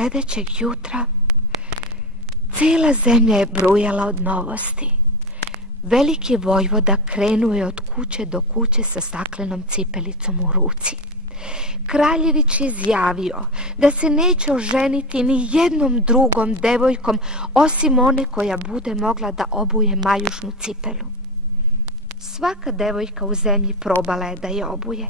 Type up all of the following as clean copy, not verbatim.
Sljedećeg jutra cijela zemlja je brujala od novosti. Veliki vojvoda krenuo je od kuće do kuće sa staklenom cipelicom u ruci. Kraljević je izjavio da se neće oženiti ni jednom drugom devojkom osim one koja bude mogla da obuje majušnu cipelu. Svaka devojka u zemlji probala je da je obuje.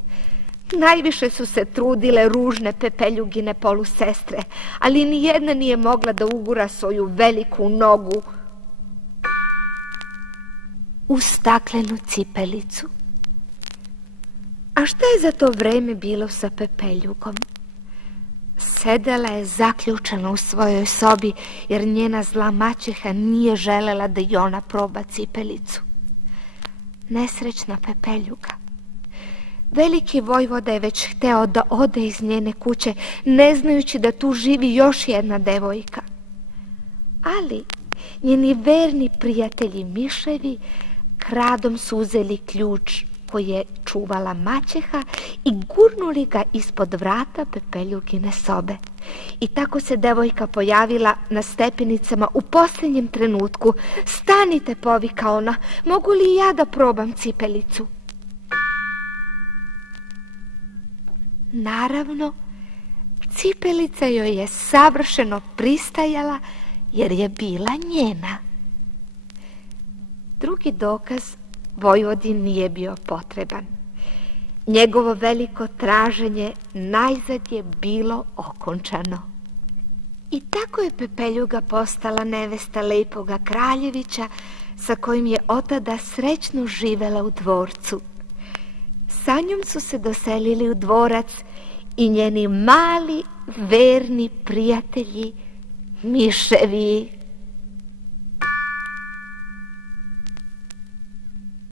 Najviše su se trudile ružne Pepeljugine polusestre, ali ni jedna nije mogla da ugura svoju veliku nogu u staklenu cipelicu. A šta je za to vreme bilo sa Pepeljugom? Sedela je zaključana u svojoj sobi, jer njena zla maćeha nije želela da i ona proba cipelicu. Nesrećna Pepeljuga. Veliki vojvoda je već hteo da ode iz njene kuće, ne znajući da tu živi još jedna devojka. Ali njeni verni prijatelji miševi kradom su uzeli ključ koji je čuvala maćeha i gurnuli ga ispod vrata Pepeljugine sobe. I tako se devojka pojavila na stepenicama u posljednjem trenutku. "Stanite," povika ona, "mogu li ja da probam cipelicu?" Naravno, cipelica joj je savršeno pristajala jer je bila njena. Drugi dokaz vojvodi nije bio potreban. Njegovo veliko traženje najzad je bilo okončano. I tako je Pepeljuga postala nevesta lepoga kraljevića sa kojim je otada srećno živela u dvorcu. Sa njom su se doselili u dvorac i njeni mali verni prijatelji miševi.